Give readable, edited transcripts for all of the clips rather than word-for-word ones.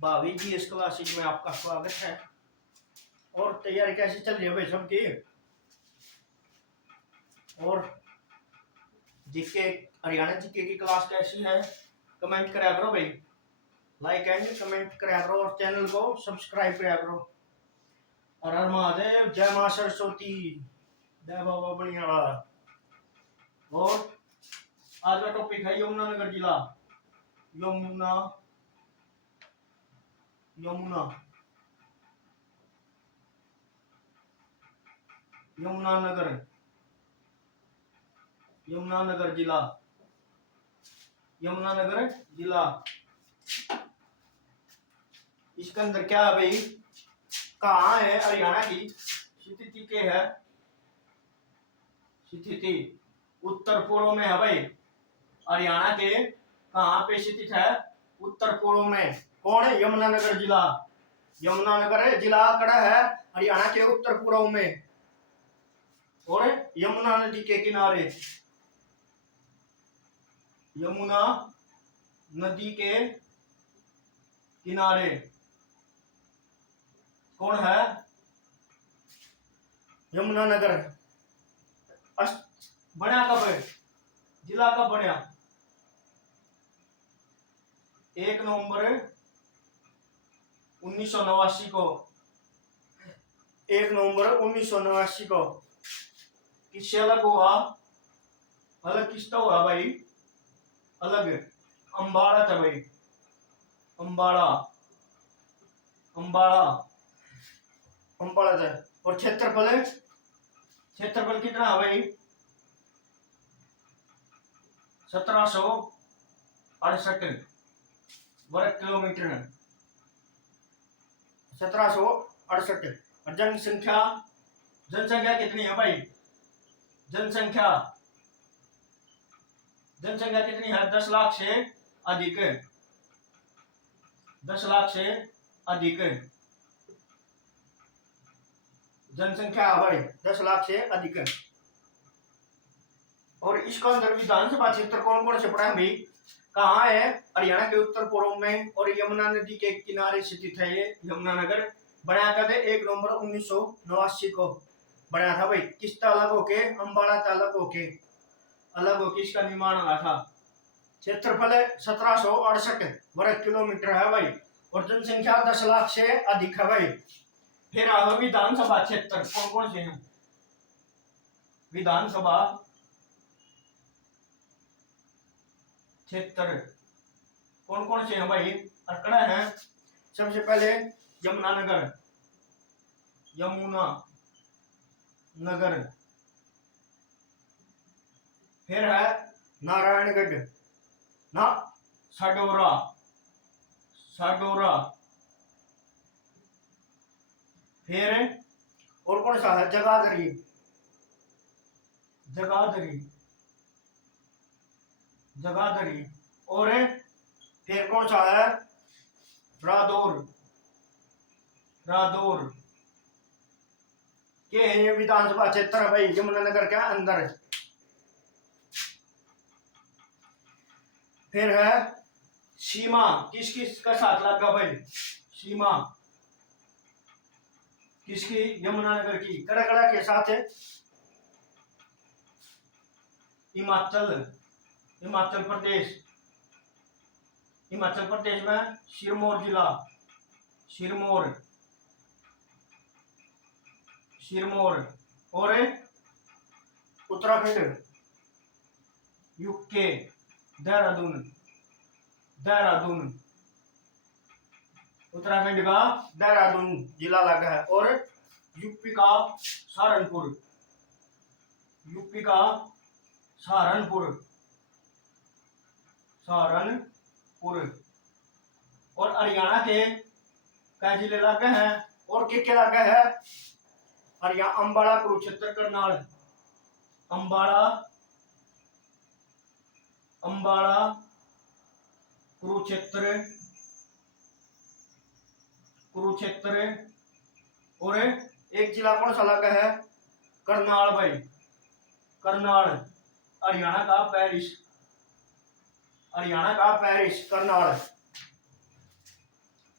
भावी जी इस क्लासेज में आपका स्वागत है। और तैयारी कैसी चल रही है भाई सबकी? और जीके हरियाणा जीके की क्लास कैसी है? कमेंट करा करो भाई, लाइक एंड कमेंट करा करो और चैनल को सब्सक्राइब करा करो। और हर महादेव, जय मां सरस्वती, जय बाबा बनियाला। और आज का टॉपिक है यमुनानगर जिला। यमुना यमुना यमुनानगर यमुनानगर जिला। यमुनानगर जिला इसके अंदर क्या है भाई? कहाँ है? हरियाणा की स्थिति के है? स्थिति उत्तर पूर्व में है भाई। हरियाणा के कहाँ पे स्थित है? उत्तर पूर्व में। कौन है? यमुनानगर जिला। यमुनानगर जिला कड़ा है हरियाणा के उत्तर पूर्व में और यमुना नदी के किनारे। यमुना नदी के किनारे कौन है? यमुनानगर। बना कब है? जिला कब बना? 1 नवंबर 1989 को। 1 नवंबर 1989 को। किससे अलग हुआ? अलग किसका हुआ भाई? अलग अंबाड़ा था भाई। अंबाड़ा अंबाड़ा अंबाड़ा था। और क्षेत्रफल कितना है भाई? 1768 वर्ग किलोमीटर। 1768। और जनसंख्या कितनी है भाई? जनसंख्या कितनी है? 10 लाख से अधिक। 10 लाख से अधिक जनसंख्या है भाई। 10 लाख से अधिक। और इसका अंदर विधानसभा क्षेत्र कौन कौन से पड़ा है भाई? कहाँ है? हरियाणा के उत्तर पूर्व में और यमुना नदी के किनारे स्थित है ये यमुनानगर। बनाया था 1 नवंबर 1989 को बनाया था भाई। किसका अलग होके? अंबाड़ा अलग होके इसका निर्माण हुआ था। क्षेत्रफल 1768 वर्ग किलोमीटर है भाई। और जनसंख्या 10 लाख से अधिक है भाई। फिर विधानसभा क्षेत्र कौन कौन से हैं? विधानसभा क्षेत्र कौन कौन से हैं भाई? अकड़ा है। सबसे पहले यमुनानगर फिर है नारायणगढ़ ना साडोरा फिर और कौन सा है? जगाधरी। और फिर कौन सा है? रादौर के है ये विधानसभा क्षेत्र भाई यमुनानगर के अंदर। फिर है सीमा। किस किस का साथ लगा भाई? सीमा किसकी? यमुनानगर की। कड़ा के साथ है हिमाचल प्रदेश में सिरमौर जिला। और उत्तराखंड यूके देहरादून उत्तराखंड का देहरादून जिला लगा है। और यूपी का सहारनपुर। और हरियाणा के कई जिले लगे हैं? और क्या लगे है? हरियाणा अंबाला, कुरुक्षेत्र, करनाल। अंबाला कुरुक्षेत्र। और एक जिला कौन सा लगा है? करनाल भाई। हरियाणा का पेरिस करनाल।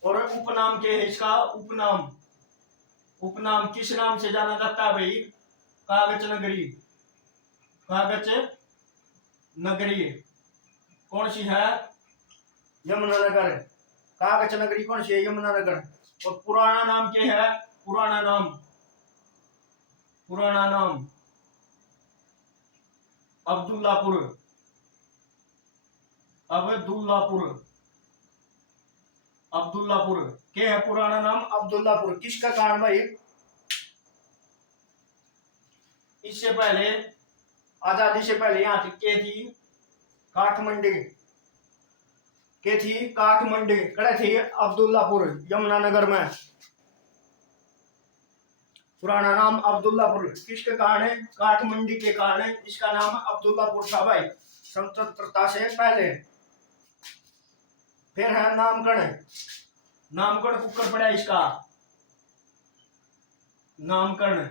और उपनाम के है इसका उपनाम। उपनाम किस नाम से जाना जाता है भाई? कागज नगरी। कागज नगरी कौन सी है? यमुनानगर। कागज नगरी कौन सी है? यमुनानगर। और पुराना नाम क्या है? पुराना नाम, पुराना नाम अब्दुल्लापुर। अब्दुल्लापुर, अब्दुल्लापुर क्या है पुराना नाम? अब्दुल्लापुर। किसका कारण भाई? इससे पहले, आजादी से पहले यहाँ के थी काठमंडी, के थी काठमंडी, कड़े थी अब्दुल्लापुर यमुनानगर में। पुराना नाम अब्दुल्लापुर किसके कारण है? काठमंडी के कारण है इसका नाम अब्दुल्लापुर था भाई, स्वतंत्रता से पहले। फिर है नामकरण। नामकरण कुकर पड़ा इसका। नामकरण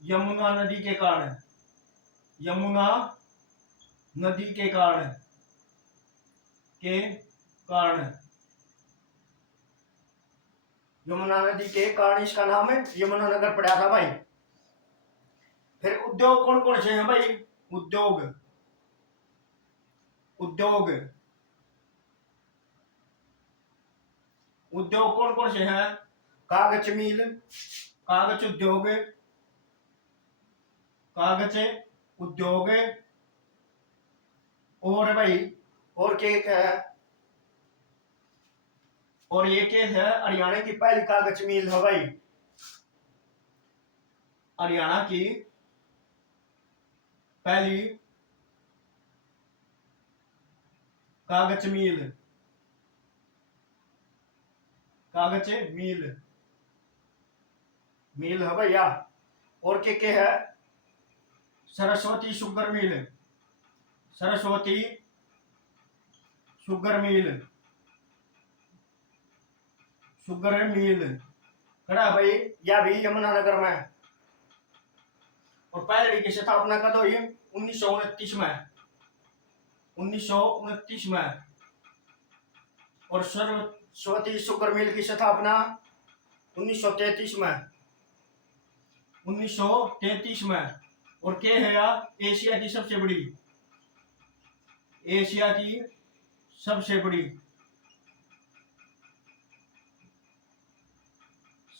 यमुना नदी के कारण, यमुना नदी के कारण, के कारण, यमुना नदी के कारण इसका नाम है यमुनानगर पड़ा था भाई। फिर उद्योग कौन कौन से हैं भाई? उद्योग, उद्योग, उद्योग कौन कौन से हैं? कागज मिल, कागज उद्योग, कागज उद्योग। और भाई और क्या है? और ये क्या है? हरियाणा की पहली कागज मिल है भाई, हरियाणा की पहली कागज मिल, कागज मिल, मिल है भैया। और क्या है? Saraswati sugar mill, Saraswati sugar mill, sugar mill खड़ा भाई, या भी यमुनानगर में। और पहले की स्थापना कब हुई? 1929 में, 1929 में। और सरस्वती शुगर मिल की स्थापना 1933 में, 1933 में। और क्या है यार? एशिया की सबसे बड़ी, एशिया की सबसे बड़ी,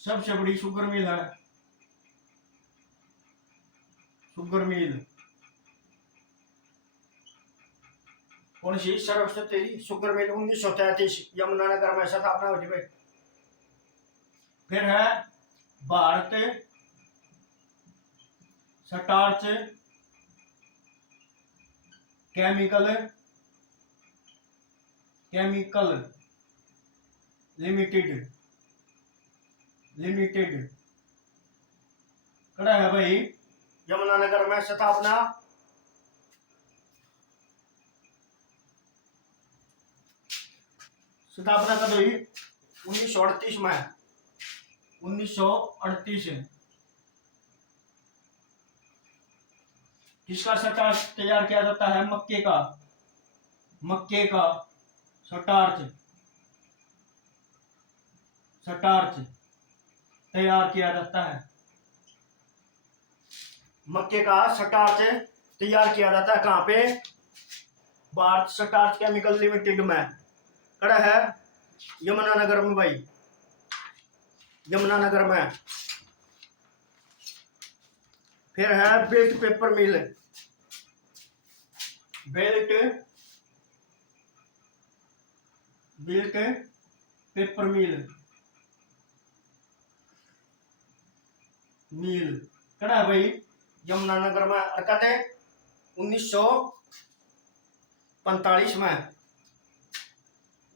सबसे बड़ी शुगर मिल है, शुगर मिल कौन सी? सरस्वती शुगर मिल 1933 यमुनानगर में स्थापना हुई भाई। फिर है Bharat starch chemical, chemical limited, limited कड़ा है भाई, यमुनानगर में स्थापना। स्थापना कब हुई? 1938 में, 1938। किसका स्टार्च तैयार किया जाता है? मक्के का, मक्के का स्टार्च, स्टार्च तैयार किया जाता है। मक्के का स्टार्च तैयार किया जाता है कहां पे? भारत स्टार्च केमिकल लिमिटेड में, खड़ा है यमुनानगर में भाई, यमुनानगर में। फिर है बेल्ट पेपर मिल, बेल्ट, बेल्ट पेपर मिल, मिल खड़ा है भाई यमुनानगर में। कहते 1945 में,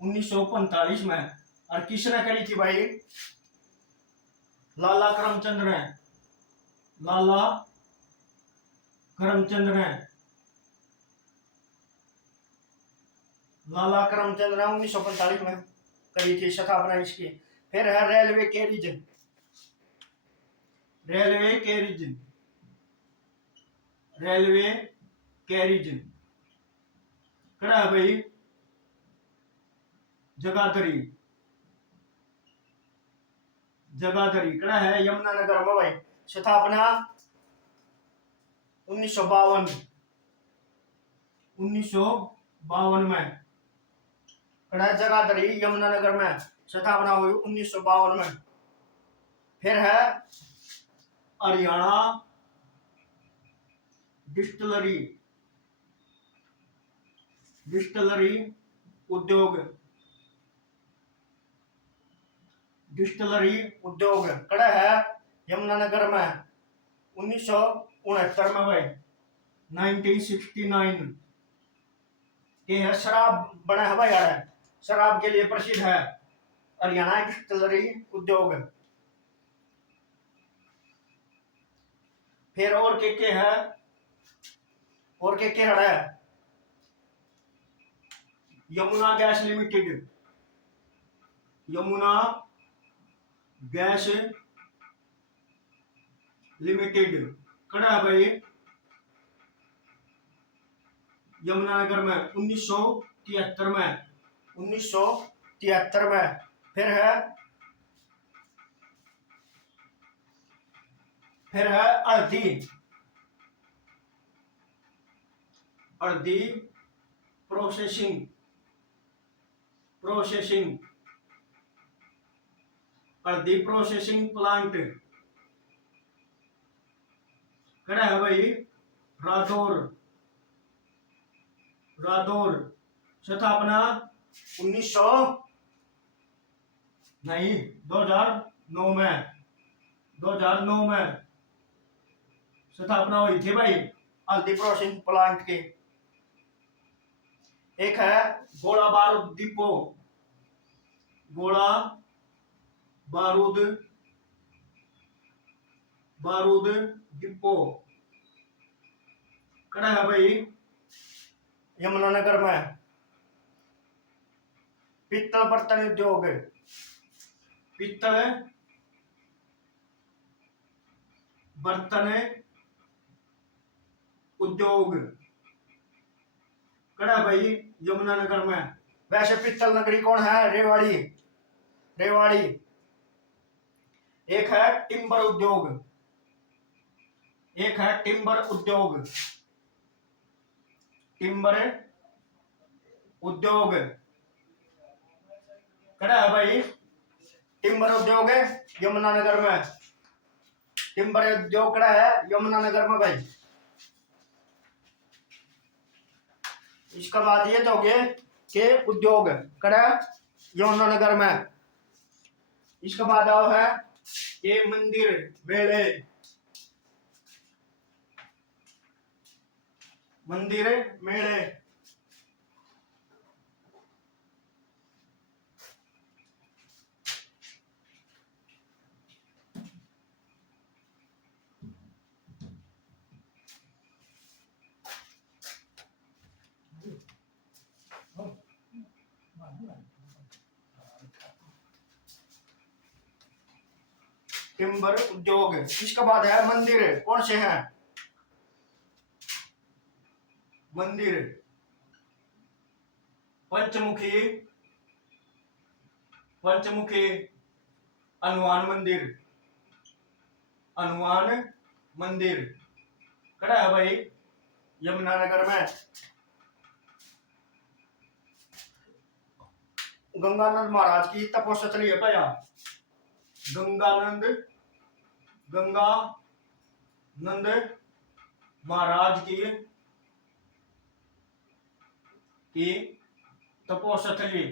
1945 में। और किसने करी थी भाई? लाला करमचंद ने, लाला करमचंद ने, लाला करमचंद ने 1945 में करी थी स्थापना इसकी। फिर है railway carriage, railway carriage, railway carriage खड़ा है भाई जगाधरी, जगाधरी कड़ा है यमुनानगर में भाई। स्थापना 1952, 1952 में कड़ा है जगाधरी यमुनानगर में स्थापना हुई 1952 में। फिर है हरियाणा डिस्टिलरी, डिस्टिलरी उद्योग, डिस्टिलरी उद्योग कड़ा है यमुनानगर में 1969 में भाई, 1969 के है। शराब बना है भाई यार, शराब के लिए प्रसिद्ध है हरियाणा डिस्टिलरी उद्योग। फिर और के है, और के है Yamuna gas limited, Yamuna gas limited कड़ा है भाई यमुनानगर में 1973 में, 1973 में। फिर है हल्दी, हल्दी प्रोसेसिंग, प्रोसेसिंग हल्दी प्रोसेसिंग प्लांट कड़ा है भाई रादौर, रादौर। स्थापना 1900 नहीं 2009 में, 2009 में स्थापना हुई थी भाई हल्दी प्रोसेसिंग प्लांट की। एक है गोला बारूद डिपो, गोला बारूद, बारूद डिपो कड़ा है भाई यमुनानगर में। पित्तल बर्तन उद्योग, पित्तल बर्तन उद्योग कड़ा है भाई यमुनानगर में। वैसे पित्तल नगरी कौन है? रेवाड़ी, रेवाड़ी। एक है टिम्बर उद्योग, एक है टिम्बर उद्योग, टिम्बर उद्योग कड़ा है भाई टिम्बर उद्योग है यमुनानगर में। टिम्बर उद्योग कड़ा है यमुनानगर में भाई। इसका बाद ये तो हो गए के उद्योग कड़ा यमुनानगर में। इसका बाद आओ है ये मंदिर मेले, मंदिर मेले टिम्बर उद्योग। इसके बाद है मंदिर, कौन से हैं? मंदिर पंचमुखी, पंचमुखी हनुमान मंदिर, हनुमान मंदिर कड़ा है भाई यमुनानगर में। गंगानंद महाराज की तपोस्थली है भैया, गंगानंद, गंगानंद महाराज की तपोस्थली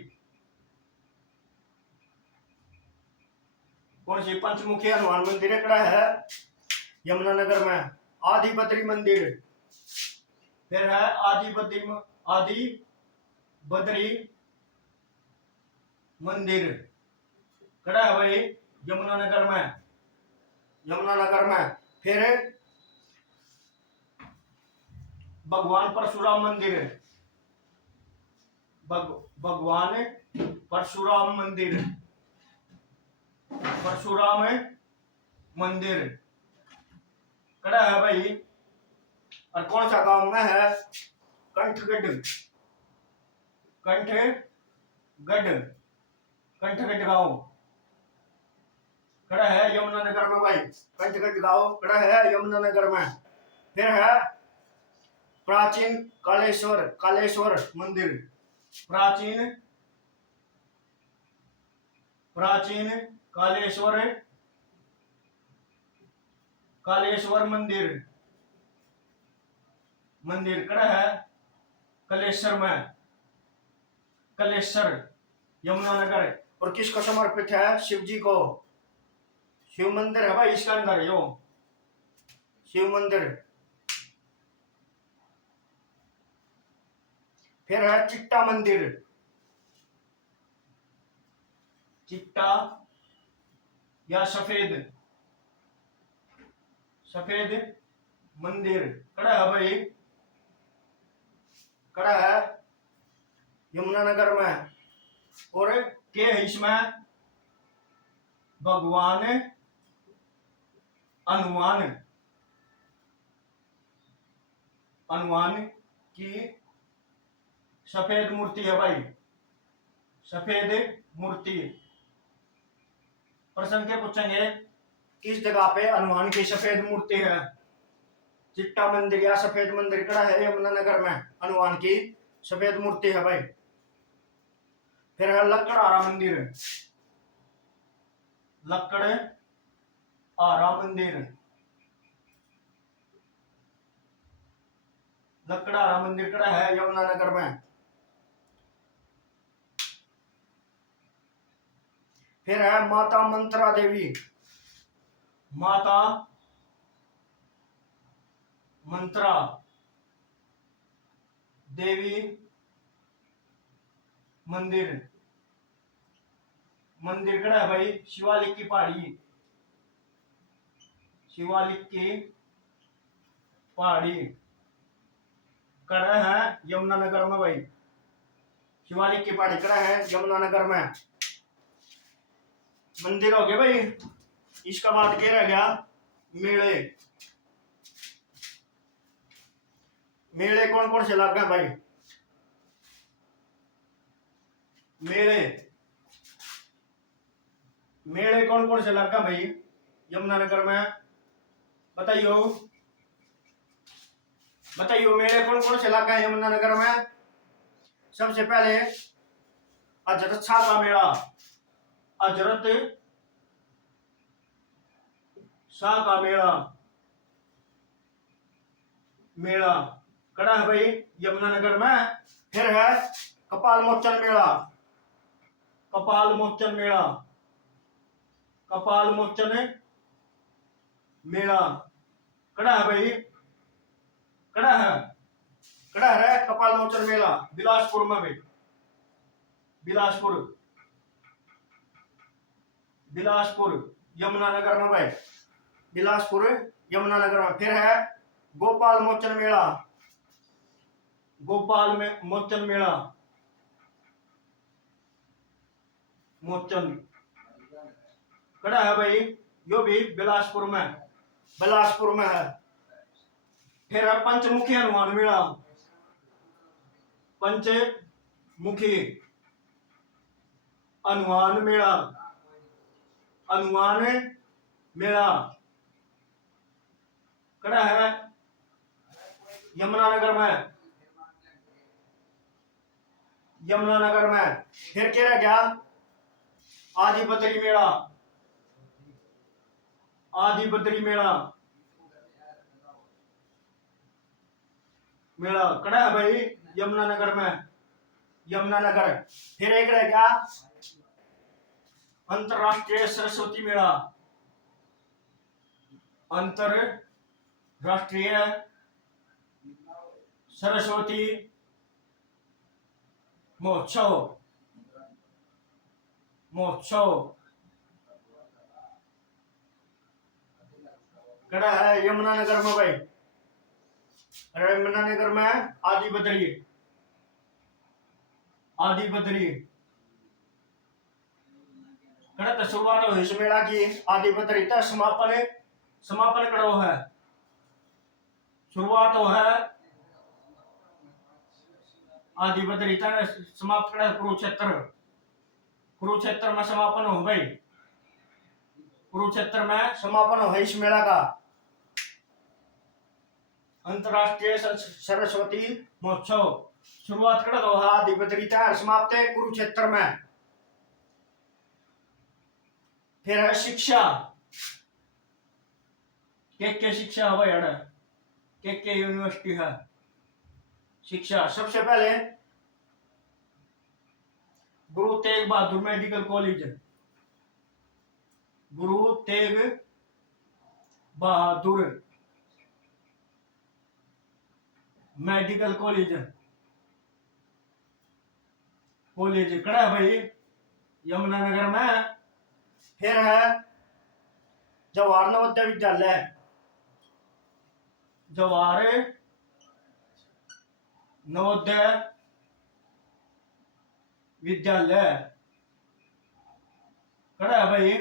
कौन सी? पंचमुखी हनुमान मंदिर कड़ा है यमुनानगर में। आदि बद्री मंदिर, फिर है आदि बद्री मंदिर कड़ा है भाई यमुनानगर में, यमुनानगर में। फिर भगवान परशुराम मंदिर, भगवान परशुराम मंदिर, परशुराम मंदिर कड़ा है भाई। और कौन सा गांव में है? कंठगढ़, कंठगढ़ कंठकट गांव खड़ा है यमुनानगर में भाई। कंठकट गांव खड़ा है यमुनानगर में। फिर है प्राचीन कालेश्वर मंदिर। प्राचीन प्राचीन कालेश्वर मंदिर खड़ा है कलेश्वर में। कलेश्वर यमुनानगर। और किसको समर्पित है? शिव जी को। शिव मंदिर है भाई इसके अंदर यो शिव मंदिर। फिर है चिट्टा मंदिर। चिट्टा या सफेद मंदिर खड़ा है भाई। खड़ा है यमुनानगर में। और के है इसमें भगवान हनुमान की सफेद मूर्ति है भाई। सफेद मूर्ति। प्रश्न क्या पूछेंगे? किस जगह पे हनुमान की सफेद मूर्ति है? चिट्टा मंदिर या सफेद मंदिर खड़ा है यमुनानगर में। हनुमान की सफेद मूर्ति है भाई। फिर है लकड़हारा मंदिर। लकड़हारा मंदिर। लकड़हारा मंदिर खड़ा है यमुनानगर में। फिर है माता मंत्रा देवी। माता मंत्रा देवी मंदिर खड़ा है भाई शिवालिक की पहाड़ी। शिवालिक की पहाड़ी खड़ा है यमुनानगर में भाई। शिवालिक की पहाड़ी खड़ा है यमुनानगर में। मंदिर हो गए भाई। इसका बाद क्या रह गया? मेले। मेले कौन कौन से लग गए भाई? मेले कौन कौन से लग गए भाई यमुनानगर में? बताइयो मेले कौन कौन से लग गए यमुनानगर में? सबसे पहले हजरत शाह का मेला। हजरत शाह का मेला खड़ा है भाई यमुनानगर में। फिर है कपाल मोचन मेला। कपाल मोचन मेला खड़ा है भाई। खड़ा है कपाल मोचन मेला बिलासपुर में भाई। बिलासपुर यमुनानगर में भाई। बिलासपुर यमुनानगर में। फिर है गोपाल मोचन मेला। मोचन खड़ा है भाई यो भी बिलासपुर में है। फिर है पंचमुखी हनुमान मेला। पंचमुखी हनुमान मेला खड़ा है यमुनानगर में। फिर क्या रह गया? आदि बद्री मेला खड़ा है भाई यमुनानगर में। फिर एक रह गया अंतरराष्ट्रीय सरस्वती मेला। अंतरराष्ट्रीय सरस्वती महोत्सव खड़ा है यमुनानगर में भाई। यमुनानगर में आदि बद्री खड़ा। तो शुरुआत हो इस मेला की आदि बद्री तक समापन करो है। शुरुआत हो है आदि बद्री तक समाप्त करा कुरुक्षेत्र। कुरुक्षेत्र में समापन हो गई। कुरुक्षेत्र में समापन हो गई इस मेला का। अंतरराष्ट्रीय सरस्वती महोत्सव शुरुआत कर दो आदि बद्री तैयार समाप्त है कुरुक्षेत्र में। फिर है शिक्षा के शिक्षा है भाई के यूनिवर्सिटी है शिक्षा। सबसे पहले Guru Tegh Bahadur medical college, Guru Tegh Bahadur medical college college कड़ा है भाई यमुनानगर में। फिर है जवाहर नवोदय विद्यालय, जवाहर नवोदय विद्यालय कड़ा है भाई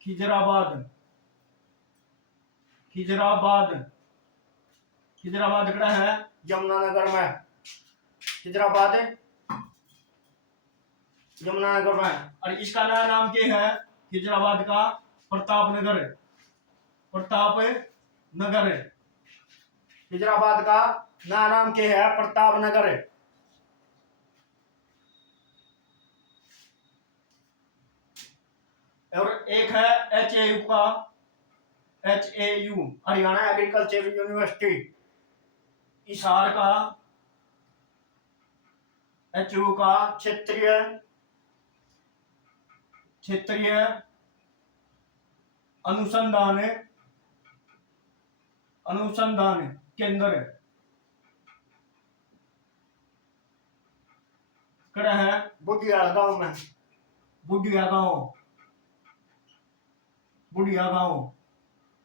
खिजराबाद, खिजराबाद खिजराबाद कड़ा है यमुनानगर में। खिजराबाद यमुनानगर में। और इसका नया नाम क्या है खिजराबाद का? प्रताप नगर, प्रताप नगर। खिजराबाद का नया नाम क्या है? प्रताप नगर। और एक है HAU का, HAU Haryana agriculture university Hisar का। HAU का क्षेत्रीय क्षेत्रीय अनुसंधान अनुसंधान केंद्र कड़ा है बुढ़िया गांव में। बुढ़िया गांव, बुढ़िया गांव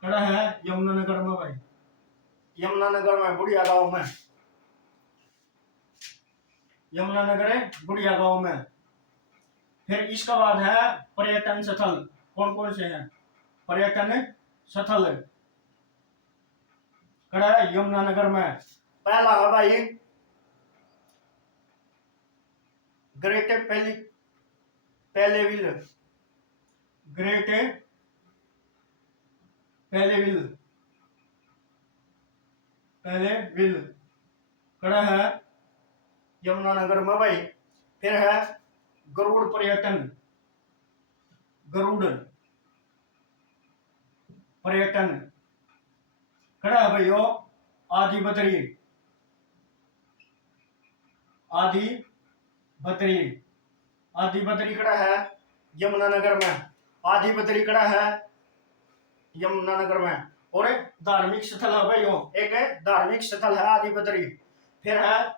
कड़ा है यमुनानगर में भाई। यमुनानगर में बुढ़िया गांव में, यमुनानगर है बुढ़िया गांव में। फिर इसका बाद है पर्यटन स्थल। कौन कौन से हैं पर्यटन स्थल? कड़ा है यमुनानगर में। पहला है भाई ग्रेट पेलेविल, ग्रेट पेलेविल, पेलेविल कड़ा है यमुनानगर में भाई। फिर है गरुड़ पर्यटन, गरुड़ पर्यटन कड़ा है भाई आदि बद्री, आदि बद्री, आदि बद्री कड़ा है यमुनानगर में। आदि बद्री कड़ा है यमुनानगर में। और धार्मिक स्थल है भाई एक है धार्मिक स्थल है आदि बद्री। फिर है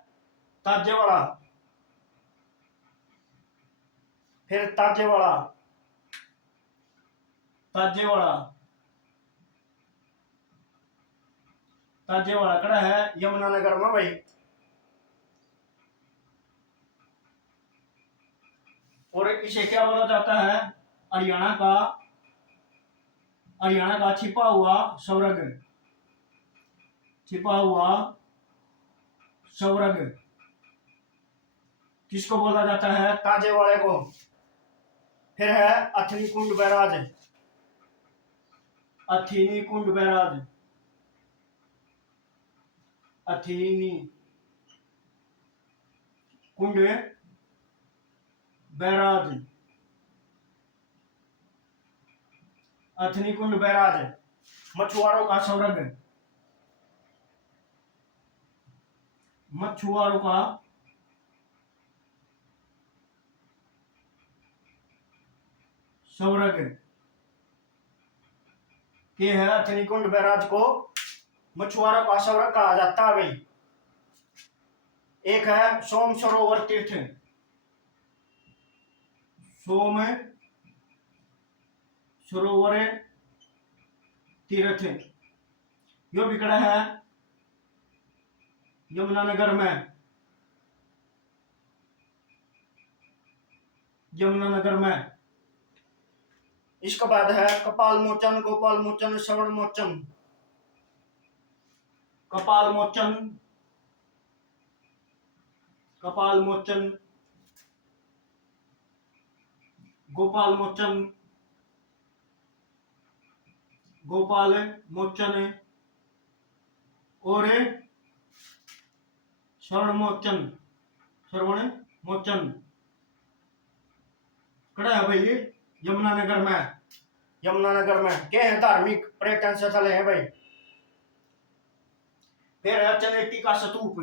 ताजेवाड़ा, फिर ताजेवाड़ा, ताजेवाड़ा, ताजेवाड़ा कड़ा है यमुनानगर में भाई। और इसे क्या बोला जाता है? हरियाणा का, हरियाणा का छिपा हुआ स्वर्ग, छिपा हुआ स्वर्ग किसको बोला जाता है? ताजेवाड़े को। फिर है अथनी कुंड बैराज, अथीनी कुंड बैराज, अथीनी कुंड बैराज, अथनी कुंड बैराज मछुआरों का स्वर्ग, मछुआरों का स्वर्ग ये है। अथनी कुंड बैराज को मछुआरों का स्वर्ग कहा जाता है भाई। एक है सोम सरोवर तीर्थ, सोम सरोवर तीर्थ यो भी कड़ा है यमुनानगर में। यमुनानगर में। इसके बाद है कपाल मोचन, गोपाल मोचन, श्रवण मोचन। कपाल मोचन, कपाल मोचन गोपाल मोचन, गोपाल मोचन और श्रवण मोचन, श्रवण मोचन कड़ा है भाई ये यमुनानगर में। यमुनानगर में क्या है धार्मिक पर्यटन स्थल है भाई। फिर है चनेटी का स्तूप,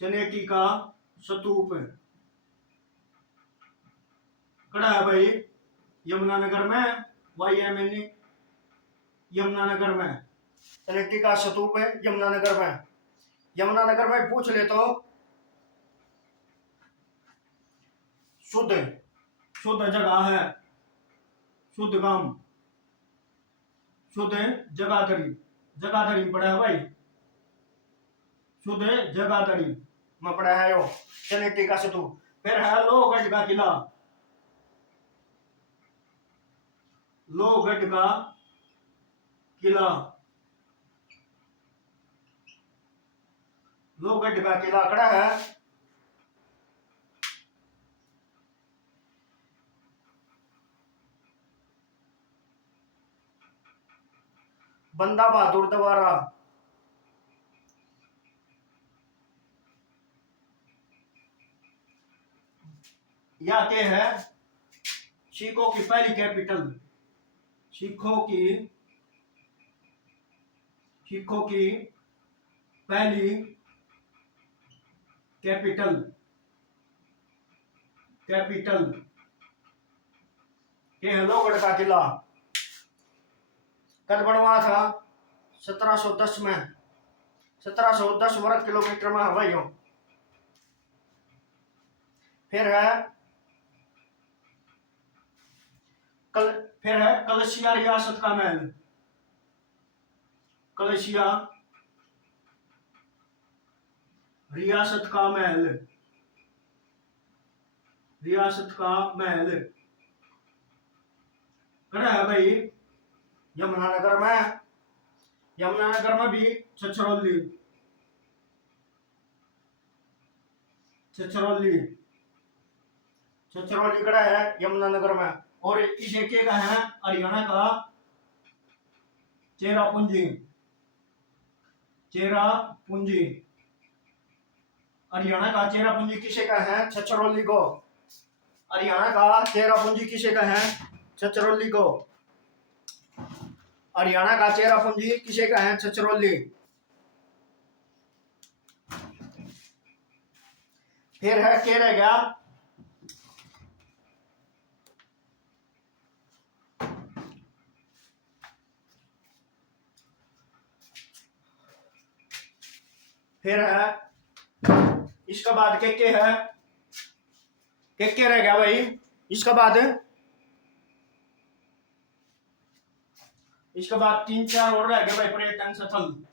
चनेटी का स्तूप कड़ा है भाई यमुनानगर में। वही है मैंने यमुनानगर में चनेटी का स्तूप है यमुनानगर में। यमुनानगर में पूछ ले तो शुद्ध शुद्ध जगह है, शुद्ध गांव, शुद्ध जगाधरी, जगाधरी पड़ा है भाई, शुद्ध जगाधरी में पड़ा है यो चनेटी का स्तूप। फिर है लोहगढ़ का किला, लोहगढ़ का किला, लोहगढ़ का किला कड़ा है बंदा बहादुर द्वारा, या के है सिखों की पहली कैपिटल, सिखों की पहली कैपिटल, कैपिटल ये है लोहगढ़ का किला। कद बनवा था 1710 में, 1710 वर्ग किलोमीटर में है भाई हो। फिर है कलसिया रियासत का महल, कलसिया रियासत का महल, रियासत का महल कड़ा है भाई यमुनानगर में। यमुनानगर में भी छछरौली, छछरौली, छछरौली कड़ा है यमुनानगर में। और इसे के का है हरियाणा का चेरापूंजी, चेरापूंजी, हरियाणा का चेरापूंजी किसे का है छछरौली को। हरियाणा का चेरापूंजी किसे का है छछरौली को। हरियाणा का चेरापूंजी किसे का है छछरौली। फिर है के रह गया फिर है इसके बाद के है के रह गया भाई। इसके बाद 3-4 और रह गए भाई पर्यटन स्थल।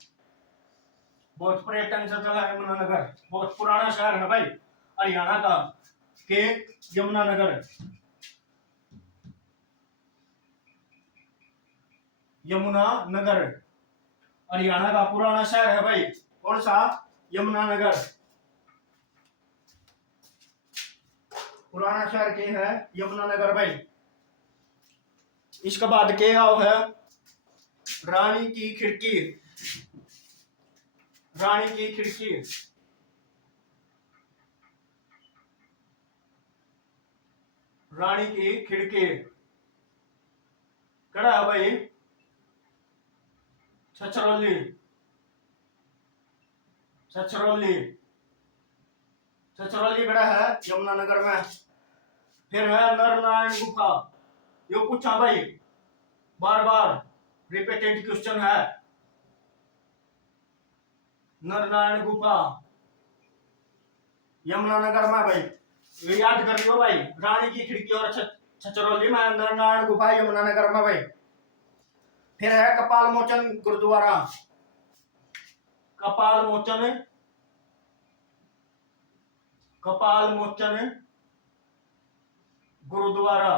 बहुत पर्यटन स्थल है यमुनानगर, बहुत पुराना शहर है भाई हरियाणा का के यमुनानगर। यमुनानगर हरियाणा का पुराना शहर है भाई। कौन सा यमुनानगर, पुराना शहर के है यमुनानगर भाई। इसके बाद के आओ है रानी की खिड़की, रानी की खिड़की, रानी की खिड़की कड़ा है भाई छछरौली, छछरौली, छछरौली कड़ा है यमुनानगर में। फिर है नरनारायण गुफा, यो पूछा भाई बार बार रिपीटेड क्वेश्चन है। नरनारायण गुफा यमुनानगर में भाई, ये याद कर लियो भाई। रानी की खिड़की और छछरौली में, नरनारायण गुफा यमुनानगर में भाई। फिर है कपाल मोचन गुरुद्वारा, कपाल मोचन, कपाल मोचन गुरुद्वारा,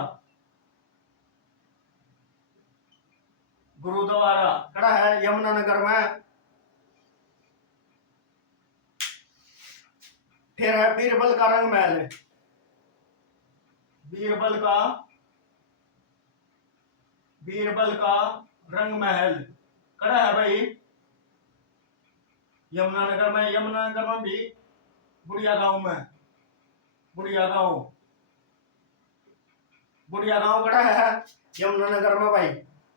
गुरुद्वारा कड़ा है यमुनानगर में। फिर है बीरबल का रंग महल, बीरबल का रंग महल कड़ा है भाई यमुनानगर में भी बुढ़िया गांव में बुढ़िया गांव कड़ा है यमुनानगर में भाई।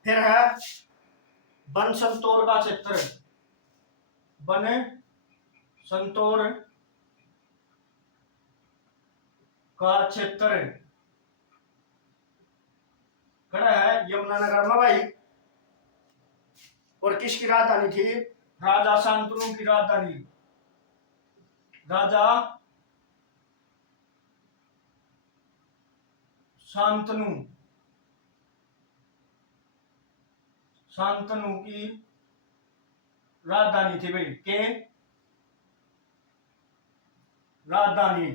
फिर है बन संतोर का क्षेत्र, बन संतोर का क्षेत्र कड़ा है यमुनानगर में भाई। और किसकी राजधानी थी? राजा शांतनु की राजधानी, राजा शांतनु की राजधानी थी भाई। के राजधानी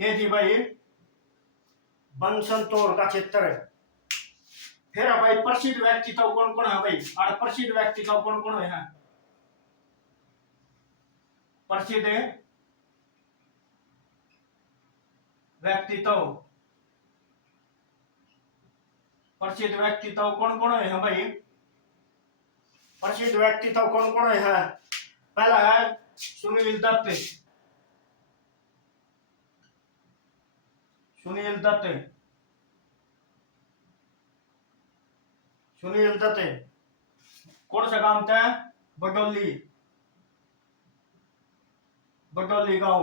के थी भाई बन संतोर का क्षेत्र। फिर भाई प्रसिद्ध व्यक्तित्व कौन कौन है भाई? और प्रसिद्ध व्यक्तित्व कौन कौन है? प्रसिद्ध व्यक्तित्व कौन कौन है भाई? प्रसिद्ध व्यक्तित्व कौन कौन है? पहला है सुनील दत्त, कौन सा गांव था? बडोली गांव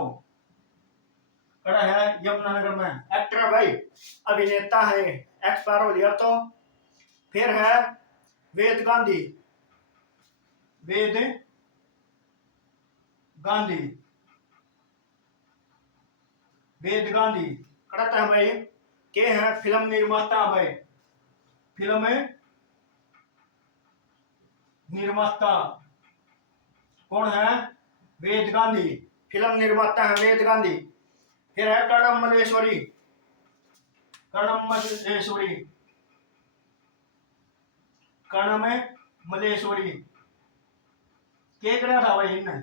कड़ा है यमुनानगर में। एक्टर भाई अभिनेता है, एक्सपायर हो गया तो। फिर है वेद गांधी कड़ा था भाई। के है फिल्म निर्माता भाई, फिल्म निर्माता कौन है? वेद गांधी, फिल्म निर्माता है वेद गांधी। फिर है कर्णम मल्लेश्वरी के करा था भाई इन्हें?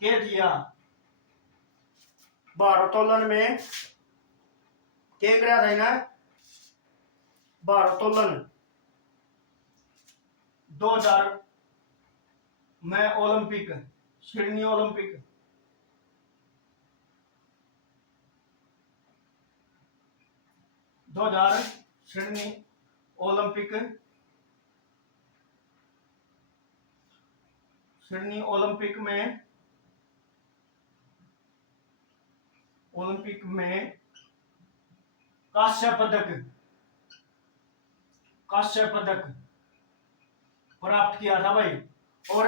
के दिया भारोत्तोलन में के करा था इन्हें? भारोत्तोलन 2000 में Olympic, Sydney Olympic 2000 Sydney Olympic में कांस्य पदक प्राप्त किया था भाई। और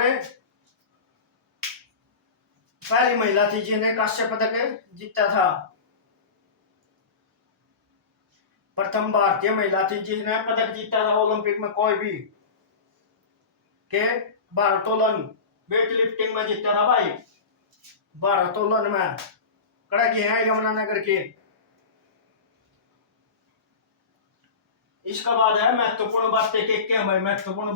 पहली महिला थी जिन्हें कांस्य पदक जीता था, प्रथम भारतीय महिला थी जिसने पदक जीता था ओलंपिक में कोई भी। के भारोत्तोलन वेट लिफ्टिंग में जीता था भाई, भारोत्तोलन में कड़ा की है यमुनानगर के। इसका बाद है महत्वपूर्ण बातें के क्या भाई? महत्वपूर्ण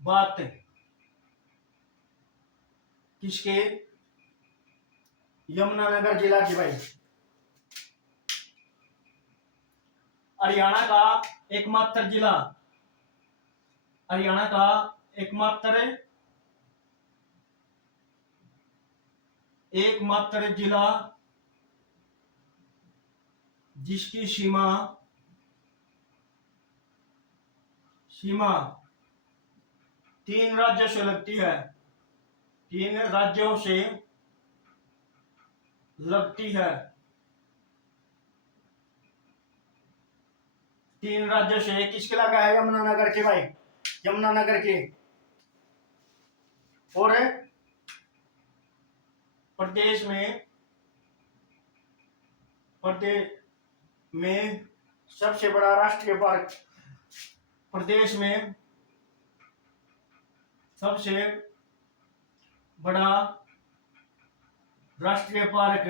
बात किसके? यमुनानगर जिला की भाई। हरियाणा का एकमात्र जिला जिसकी सीमा 3 राज्यों से लगती है, 3 राज्यों से लगती है, 3 राज्यों से किसके लगा है? यमुनानगर के भाई, यमुनानगर के। और प्रदेश में सबसे बड़ा राष्ट्रीय पार्क, प्रदेश में सबसे बड़ा राष्ट्रीय पार्क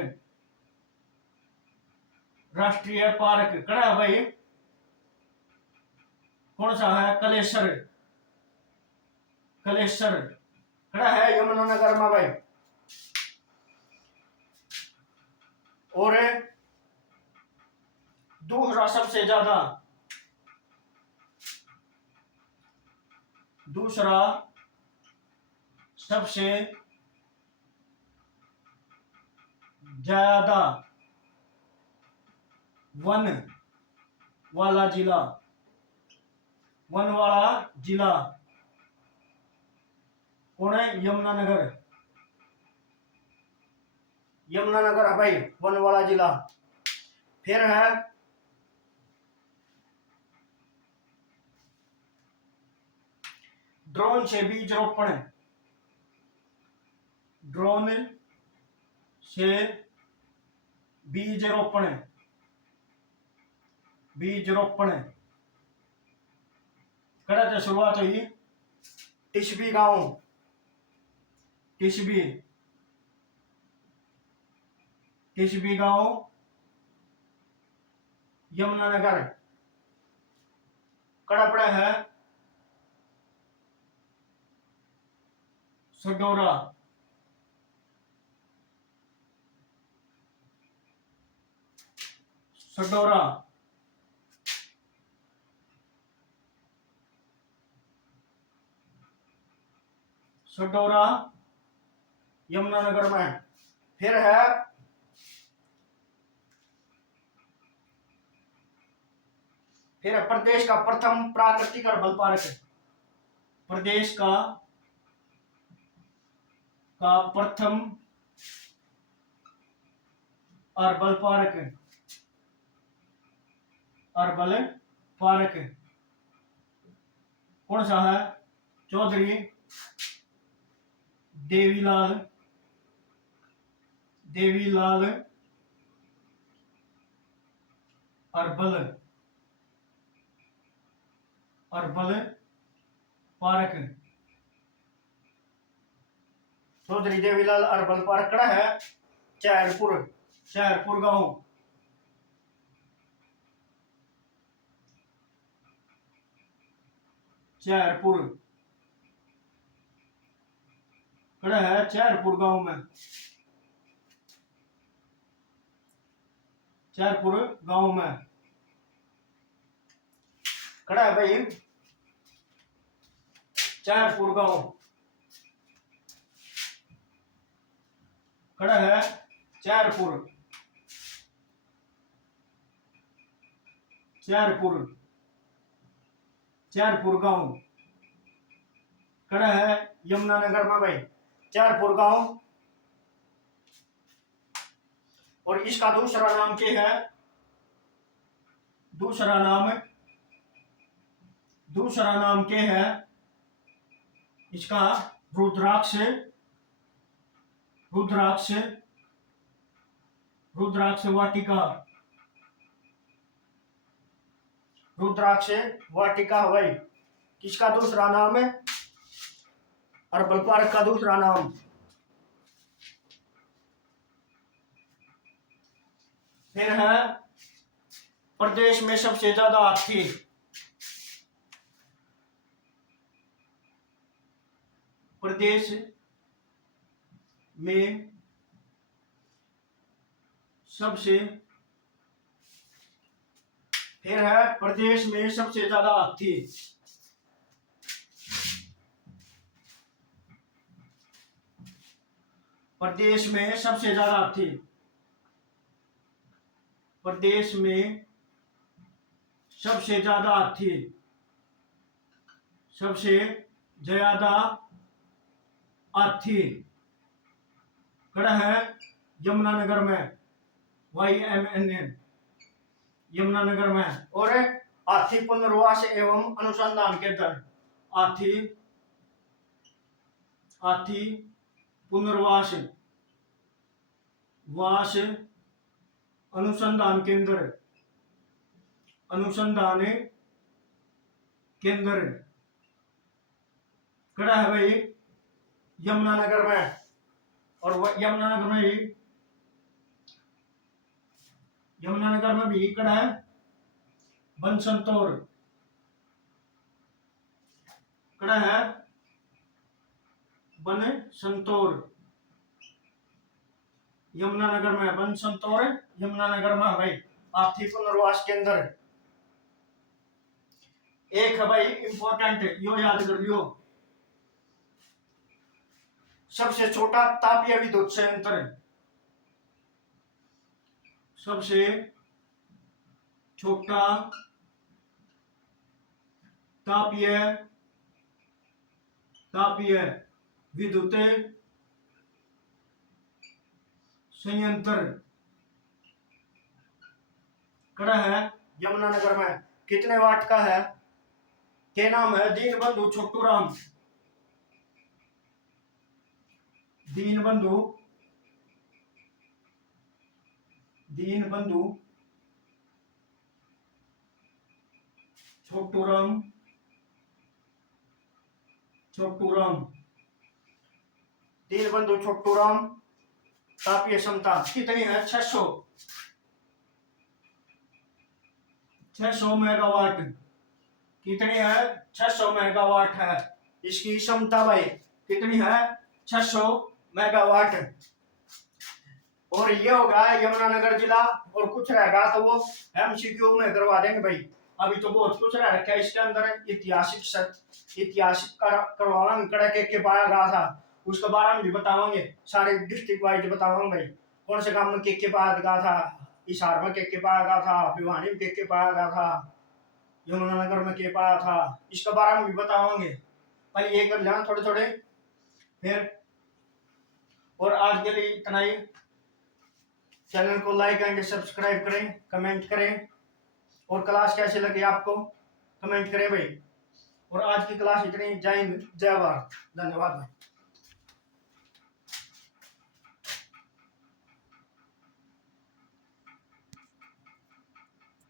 कड़ा है भाई? कौन सा है? कलेश्वर खड़ा है यमुनानगर में भाई। और दूसरा सबसे ज्यादा, दूसरा सबसे ज्यादा वन वाला जिला, वन वाला जिला कौन है? यमुनानगर। यमुनानगर है भाई वन वाला जिला। फिर है ड्रोन से बीज रोपण, ड्रोन से बीज रोपण, बीज रोपण कड़ा से शुरुआत हुई टिशबी गांव, टिशबी, टिशबी गांव यमुनानगर। कड़ा पड़ा है सडोरा, सडोरा सडोरा यमुनानगर में। फिर है प्रदेश का प्रथम प्राकृतिक हर्बल पार्क, प्रदेश का प्रथम हर्बल पार्क, हर्बल पार्क कौन सा है? Chaudhary Devilal, Devilal herbal, herbal park, Chaudhary Devilal herbal park कड़ा है चैरपुर, चैरपुर गांव, चैरपुर कड़ा है चैरपुर गांव में, चैरपुर गांव में खड़ा है भाई चैरपुर गांव, खड़ा है चैरपुर, चैरपुर, चैरपुर गांव खड़ा है यमुनानगर में भाई चैरपुर गांव। और इसका दूसरा नाम क्या है? दूसरा नाम, दूसरा नाम क्या है इसका? रुद्राक्ष, रुद्राक्ष, रुद्राक्ष वाटिका, रुद्राक्ष वाटिका भाई किसका दूसरा नाम है? हर्बल पार्क का दूसरा नाम। फिर है प्रदेश में सबसे ज्यादा हाथी, प्रदेश में सबसे, फिर है प्रदेश में सबसे ज्यादा हाथी, प्रदेश में सबसे ज्यादा हाथी, प्रदेश में सबसे ज्यादा हाथी, सबसे ज्यादा हाथी खड़ा है यमुनानगर में, YMNN यमुनानगर में। और हाथी पुनर्वास एवं अनुसंधान केंद्र, हाथी, हाथी पुनर्वास वास अनुसंधान केंद्र, अनुसंधान केंद्र खड़ा है भाई यमुनानगर में। और यमुनानगर में ही, यमुनानगर में भी खड़ा है बनसंतौर, खड़ा है बन संतोर यमुनानगर में, बन संतोर यमुनानगर में भाई हाथी पुनर्वास केंद्र। एक है भाई इंपॉर्टेंट, यो याद कर लियो, सबसे छोटा तापीय विद्युत संयंत्र, सबसे छोटा तापीय विद्युत संयंत्र कड़ा है यमुनानगर में। कितने वाट का है? के नाम है दीनबंधु छोटूराम, दीनबंधु छोटूराम दीनबंधु छोटूराम। तापीय क्षमता कितनी है? 600 मेगावाट। कितनी है? 600 मेगावाट है इसकी क्षमता भाई। कितनी है? 600 मेगावाट। और ये होगा यमुनानगर जिला, और कुछ रहेगा तो वो एमसीक्यू में करवा देंगे भाई। अभी तो बहुत कुछ रह रखा है इसके अंदर, ऐतिहासिक करवाएंगे के पाया गया था, उसके बारे में भी बतावांगे, सारे डिस्ट्रिक्ट वाइज बतावांगे भाई। कौन से गांव में के पाया गया था, हिसार में के पाया गया था, भिवानी में के पाया गया था, यमुनानगर में के पाया था, इसके बारे में भी बतावांगे भाई। ये कर लेना थोड़े थोड़े फिर। और आज के लिए इतना ही। चैनल को लाइक एंड सब्सक्राइब करें, कमेंट करें, और क्लास कैसे लगी आपको कमेंट करें भाई। और आज की क्लास इतनी। जय हिंद, जय भारत, धन्यवाद भाई।